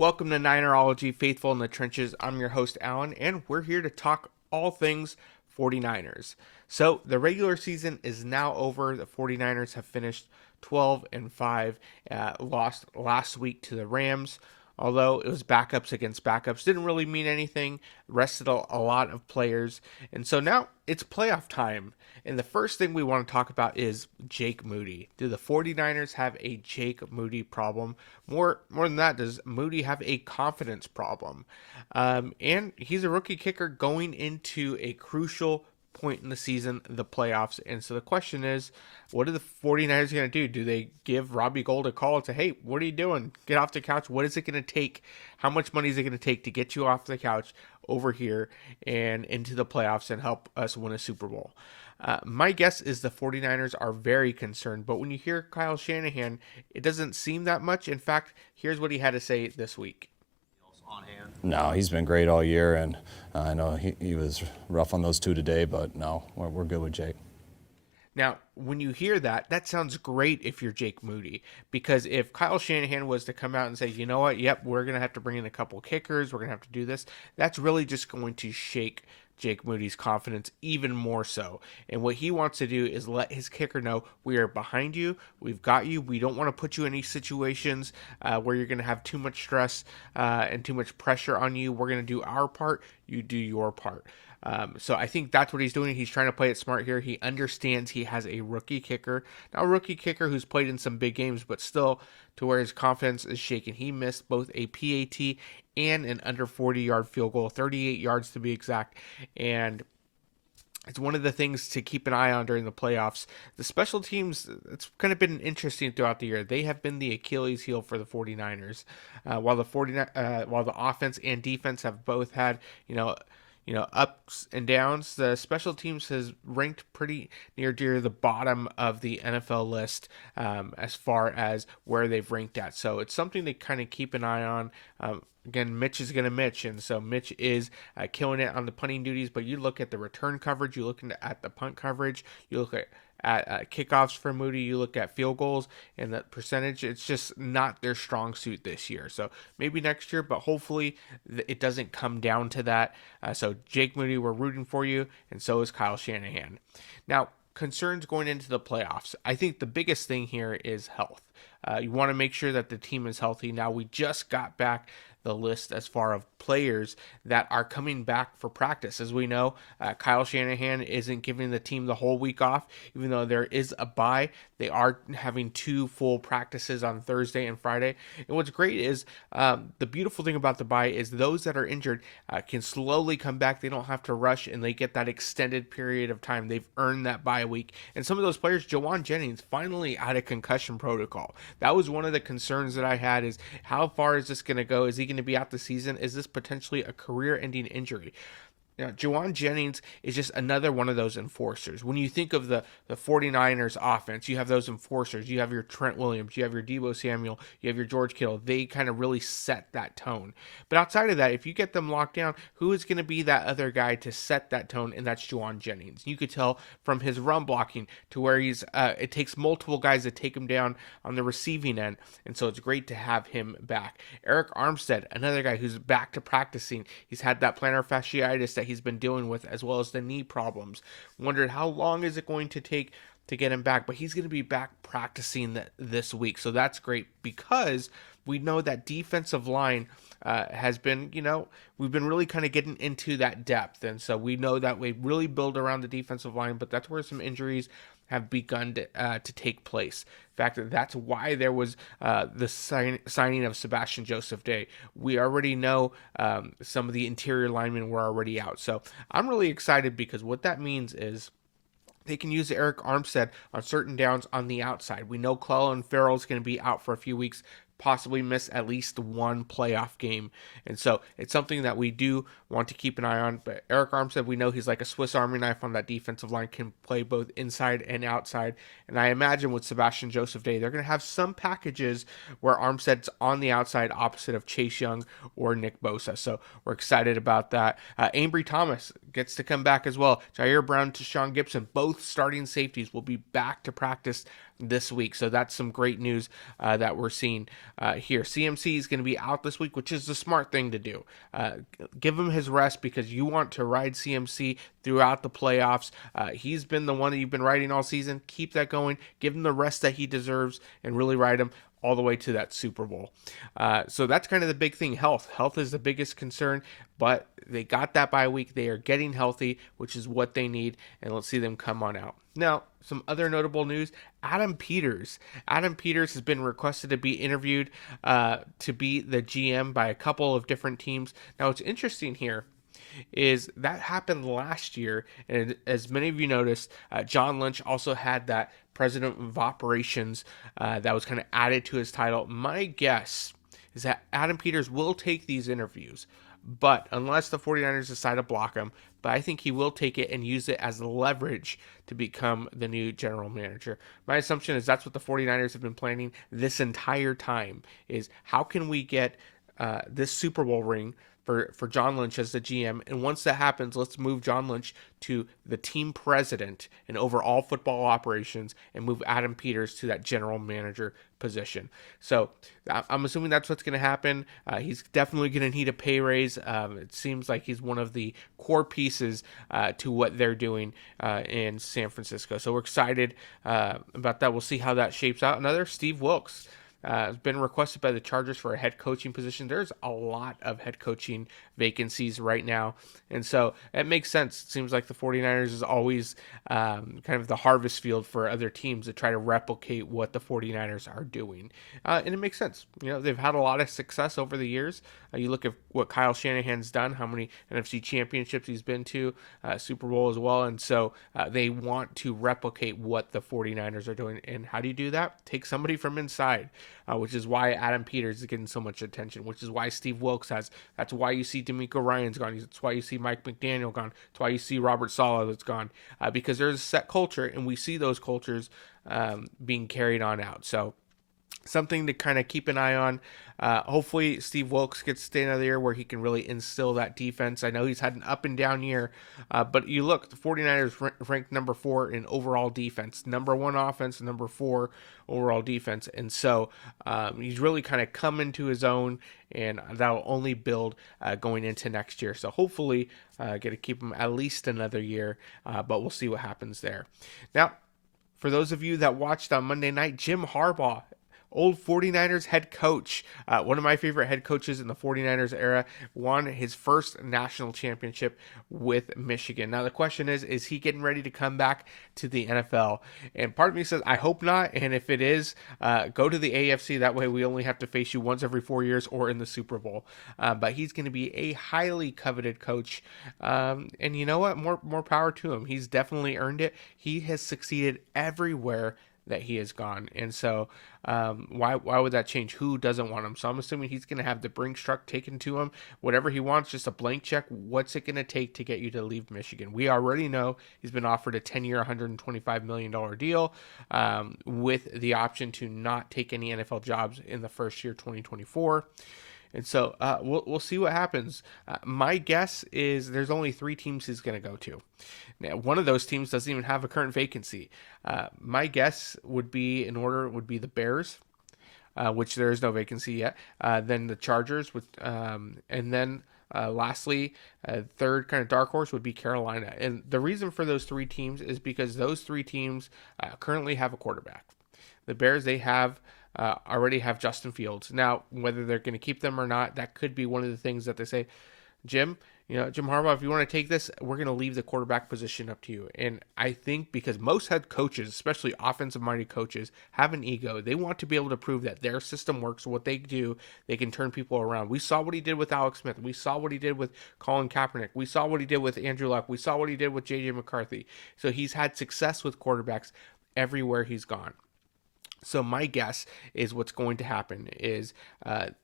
Welcome to Ninerology, Faithful in the Trenches. I'm your host, Alan, and we're here to talk all things 49ers. So, the regular season is now over. The 49ers have finished 12 and 5, lost last week to the Rams. Although it was backups against backups, didn't really mean anything. Rested a lot of players. And so now it's playoff time. And the first thing we want to talk about is Jake Moody. Do the 49ers have a Jake Moody problem? More than that, does Moody have a confidence problem? And he's a rookie kicker going into a crucial point in the season, the playoffs. And so the question is, what are the 49ers going to do? Do they give Robbie Gould a call and say, hey, what are you doing? Get off the couch. What is it going to take? How much money is it going to take to get you off the couch over here and into the playoffs and help us win a Super Bowl? My guess is the 49ers are very concerned, but when you hear Kyle Shanahan, it doesn't seem that much. In fact, here's what he had to say this week. No, he's been great all year, and I know he was rough on those two today, but no, we're good with Jake. Now, when you hear that, that sounds great if you're Jake Moody, because if Kyle Shanahan was to come out and say, you know what, yep, we're going to have to bring in a couple kickers, we're going to have to do this, that's really just going to shake Jake Moody's confidence even more so. And what he wants to do is let his kicker know, we are behind you, we've got you, we don't want to put you in any situations where you're going to have too much stress and too much pressure on you. We're going to do our part, you do your part. So I think that's what he's doing. He's trying to play it smart here. He understands he has a rookie kicker. Now, a rookie kicker who's played in some big games, but still to where his confidence is shaken. He missed both a PAT and an under 40-yard field goal, 38 yards to be exact. And it's one of the things to keep an eye on during the playoffs. The special teams, it's kind of been interesting throughout the year. They have been the Achilles heel for the 49ers. While the offense and defense have both had, ups and downs, the special teams has ranked pretty near the bottom of the NFL list as far as where they've ranked at. So it's something to kind of keep an eye on. Again, Mitch is going to Mitch, and so Mitch is killing it on the punting duties, but you look at the return coverage, you look at the punt coverage, you look at kickoffs for Moody, you look at field goals and the percentage, it's just not their strong suit this year. So maybe next year, but hopefully it doesn't come down to that. So Jake Moody, we're rooting for you, and so is Kyle Shanahan. Now, concerns going into the playoffs. I think the biggest thing here is health. You want to make sure that the team is healthy. Now, we just got back the list as far of players that are coming back for practice. As we know, Kyle Shanahan isn't giving the team the whole week off, even though there is a bye. They are having 2 full practices on Thursday and Friday. And what's great is the beautiful thing about the bye is those that are injured can slowly come back. They don't have to rush, and they get that extended period of time. They've earned that bye week. And some of those players, Jawan Jennings, finally out of concussion protocol. That was one of the concerns that I had, is how far is this going to go? Is he going to be out the season? Is this potentially a career-ending injury? Now, Jawan Jennings is just another one of those enforcers. When you think of the 49ers offense, you have those enforcers. You have your Trent Williams, you have your Deebo Samuel, you have your George Kittle. They kind of really set that tone. But outside of that, if you get them locked down, who is going to be that other guy to set that tone? And that's Jawan Jennings. You could tell from his run blocking to where it takes multiple guys to take him down on the receiving end. And so it's great to have him back. Eric Armstead, another guy who's back to practicing. He's had that plantar fasciitis that he's been dealing with, as well as the knee problems. Wondered how long is it going to take to get him back, but he's going to be back practicing this week. So that's great, because we know that defensive line has been, we've been really kind of getting into that depth. And so we know that we really build around the defensive line, but that's where some injuries have begun to take place. In fact, that's why there was the signing of Sebastian Joseph Day. We already know some of the interior linemen were already out. So I'm really excited, because what that means is they can use Eric Armstead on certain downs on the outside. We know Clellan Ferrell is going to be out for a few weeks, possibly miss at least one playoff game. And so it's something that we do want to keep an eye on. But Eric Armstead, we know he's like a Swiss Army knife on that defensive line, can play both inside and outside. And I imagine with Sebastian Joseph Day, they're going to have some packages where Armstead's on the outside opposite of Chase Young or Nick Bosa. So we're excited about that. Ambry Thomas gets to come back as well. Jair Brown to Sean Gibson, both starting safeties, will be back to practice this week. So that's some great news that we're seeing here. CMC is going to be out this week, which is the smart thing to do. Give him his rest because you want to ride CMC throughout the playoffs. He's been the one that you've been riding all season. Keep that going. Give him the rest that he deserves and really ride him all the way to that Super Bowl. So that's kind of the big thing. Health is the biggest concern, but they got that bye week. They are getting healthy, which is what they need, and let's see them come on out. Now, some other notable news. Adam Peters has been requested to be interviewed to be the GM by a couple of different teams. Now, what's interesting here is that happened last year, and as many of you noticed, John Lynch also had that president of operations that was kind of added to his title. My guess is that Adam Peters will take these interviews, but unless the 49ers decide to block him, but I think he will take it and use it as leverage to become the new general manager. My assumption is that's what the 49ers have been planning this entire time, is how can we get this Super Bowl ring for John Lynch as the GM, and once that happens, let's move John Lynch to the team president and over all football operations, and move Adam Peters to that general manager position. So I'm assuming that's what's going to happen. He's definitely going to need a pay raise. It seems like he's one of the core pieces to what they're doing in San Francisco. So we're excited about that. We'll see how that shapes out. Another, Steve Wilks. Has been requested by the Chargers for a head coaching position. There's a lot of head coaching vacancies right now, and so it makes sense. It seems like the 49ers is always kind of the harvest field for other teams to try to replicate what the 49ers are doing, and it makes sense. They've had a lot of success over the years. You look at what Kyle Shanahan's done, how many NFC championships he's been to, Super Bowl as well, and so they want to replicate what the 49ers are doing. And how do you do that? Take somebody from inside. Which is why Adam Peters is getting so much attention, which is why Steve Wilks has. That's why you see D'Amico Ryan's gone. That's why you see Mike McDaniel gone. That's why you see Robert Saleh that's gone. Because there's a set culture, and we see those cultures being carried on out. So something to kind of keep an eye on. Hopefully Steve Wilks gets to stay another year where he can really instill that defense. I know he's had an up and down year, but you look, the 49ers ranked number 4 in overall defense, number 1 offense, number 4 overall defense. And so he's really kind of come into his own, and that'll only build going into next year. So hopefully get to keep him at least another year, but we'll see what happens there. Now, for those of you that watched on Monday night, Jim Harbaugh, old 49ers head coach, one of my favorite head coaches in the 49ers era, won his first national championship with Michigan. Now the question is he getting ready to come back to the NFL? And part of me says, I hope not. And if it is, go to the AFC. That way we only have to face you once every 4 years or in the Super Bowl. But he's going to be a highly coveted coach. And you know what? More power to him. He's definitely earned it. He has succeeded everywhere that he has gone, and so why would that change? Who doesn't want him? So I'm assuming he's going to have the Brinks truck taken to him, whatever he wants, just a blank check. What's it going to take to get you to leave Michigan? We already know he's been offered a 10-year, $125 million deal with the option to not take any NFL jobs in the first year, 2024. And so we'll see what happens. My guess is there's only 3 teams he's going to go to. Now, one of those teams doesn't even have a current vacancy. My guess would be the Bears, which there is no vacancy yet. Then the Chargers, and then lastly, third kind of dark horse would be Carolina. And the reason for those 3 teams is because those 3 teams currently have a quarterback. The Bears, they already have Justin Fields. Now, whether they're going to keep them or not, that could be one of the things that they say, Jim Harbaugh, if you want to take this, we're going to leave the quarterback position up to you. And I think because most head coaches, especially offensive-minded coaches, have an ego. They want to be able to prove that their system works. What they do, they can turn people around. We saw what he did with Alex Smith. We saw what he did with Colin Kaepernick. We saw what he did with Andrew Luck. We saw what he did with J.J. McCarthy. So he's had success with quarterbacks everywhere he's gone. So my guess is what's going to happen is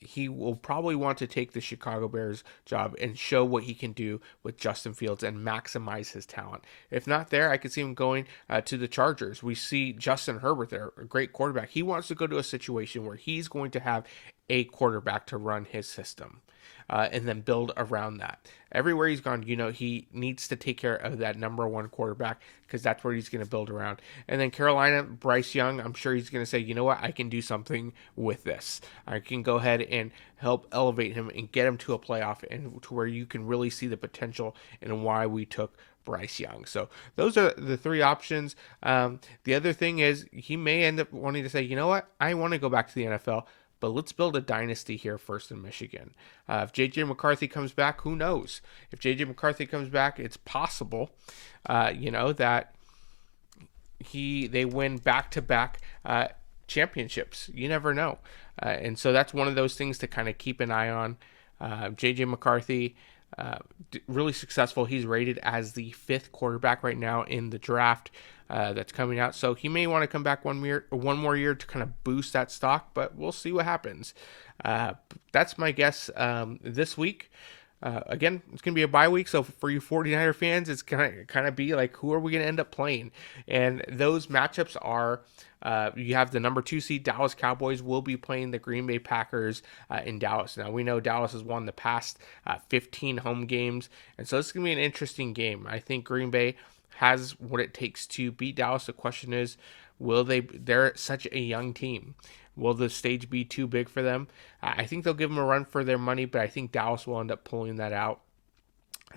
he will probably want to take the Chicago Bears job and show what he can do with Justin Fields and maximize his talent. If not there, I could see him going to the Chargers. We see Justin Herbert there, a great quarterback. He wants to go to a situation where he's going to have a quarterback to run his system. and then build around that. Everywhere he's gone, he needs to take care of that number one quarterback because that's where he's going to build around. And then Carolina, Bryce Young, I'm sure he's going to say, you know what, I can do something with this. I can go ahead and help elevate him and get him to a playoff and to where you can really see the potential and why we took Bryce Young. So those are the three options. The other thing is he may end up wanting to say, you know what, I want to go back to the NFL, but let's build a dynasty here first in Michigan. If J.J. McCarthy comes back, who knows? If J.J. McCarthy comes back, it's possible, that they win back-to-back championships. You never know. And so that's one of those things to kind of keep an eye on. J.J. McCarthy, really successful. He's rated as the 5th quarterback right now in the draft that's coming out. So he may want to come back one more year to kind of boost that stock, but we'll see what happens. That's my guess this week. Again, it's going to be a bye week, so for you 49er fans, it's going to kind of be like, who are we going to end up playing? And those matchups are, you have the number 2 seed Dallas Cowboys will be playing the Green Bay Packers in Dallas. Now, we know Dallas has won the past 15 home games, and so it's going to be an interesting game. I think Green Bay has what it takes to beat Dallas. The question is, they're such a young team. Will the stage be too big for them? I think they'll give them a run for their money, but I think Dallas will end up pulling that out.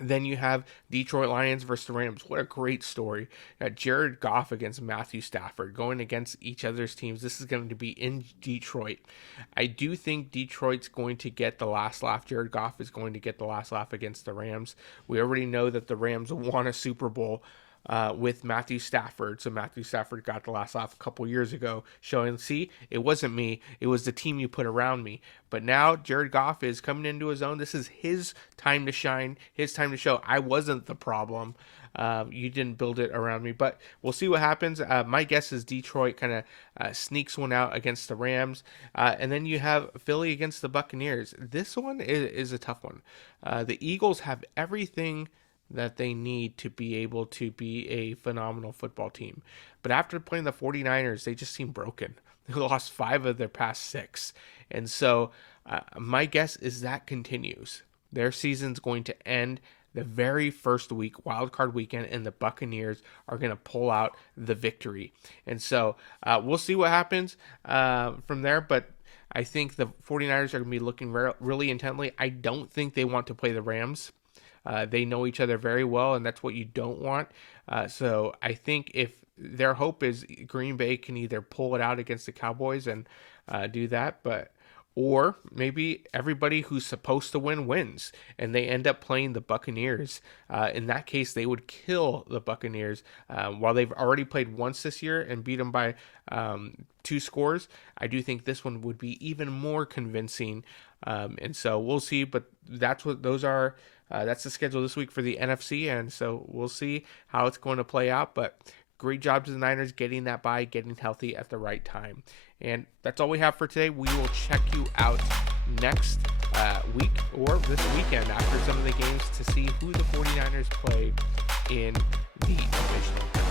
Then you have Detroit Lions versus the Rams. What a great story. Jared Goff against Matthew Stafford going against each other's teams. This is going to be in Detroit. I do think Detroit's going to get the last laugh. Jared Goff is going to get the last laugh against the Rams. We already know that the Rams won a Super Bowl with Matthew Stafford. So Matthew Stafford got the last laugh a couple years ago, showing, see, it wasn't me. It was the team you put around me. But now Jared Goff is coming into his own. This is his time to shine, his time to show I wasn't the problem. You didn't build it around me, but we'll see what happens. My guess is Detroit kind of sneaks one out against the Rams. And then you have Philly against the Buccaneers. This one is a tough one. The Eagles have everything that they need to be able to be a phenomenal football team. But after playing the 49ers, they just seem broken. They lost 5 of their past 6. And so my guess is that continues. Their season's going to end the very first week, wild card weekend, and the Buccaneers are going to pull out the victory. And so we'll see what happens from there. But I think the 49ers are going to be looking really intently. I don't think they want to play the Rams. They know each other very well, and that's what you don't want. So I think if their hope is Green Bay can either pull it out against the Cowboys and do that, or maybe everybody who's supposed to win wins, and they end up playing the Buccaneers. In that case, they would kill the Buccaneers. While they've already played once this year and beat them by 2 scores, I do think this one would be even more convincing. And so we'll see, but that's what those are. That's the schedule this week for the NFC, and so we'll see how it's going to play out. But great job to the Niners getting that bye, getting healthy at the right time. And that's all we have for today. We will check you out next week or this weekend after some of the games to see who the 49ers play in the divisional.